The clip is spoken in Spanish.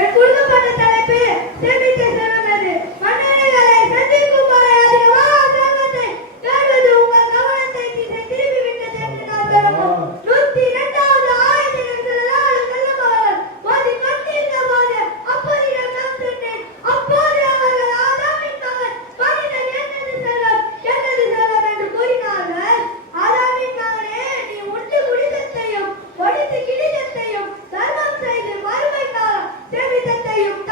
recuerdo para தலைப்பு Tem um